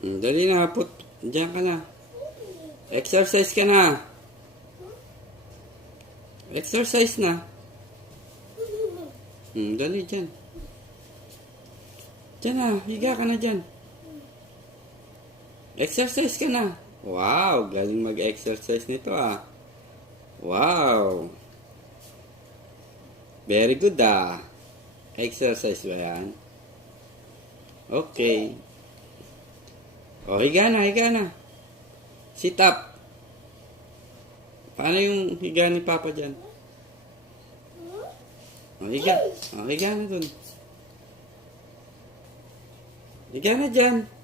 Dali na, diyan ka na. Exercise ka na. Exercise na. Dali dyan. Diyan na, higa ka na dyan. Exercise ka na. Wow, galing mag-exercise nito ah. Wow. Very good ah. Exercise ba yan? Okay. O, higa na, higa na. Sit up. Paano yung higa ni Papa dyan? O, higa. O, higa na dun. Higa na dyan.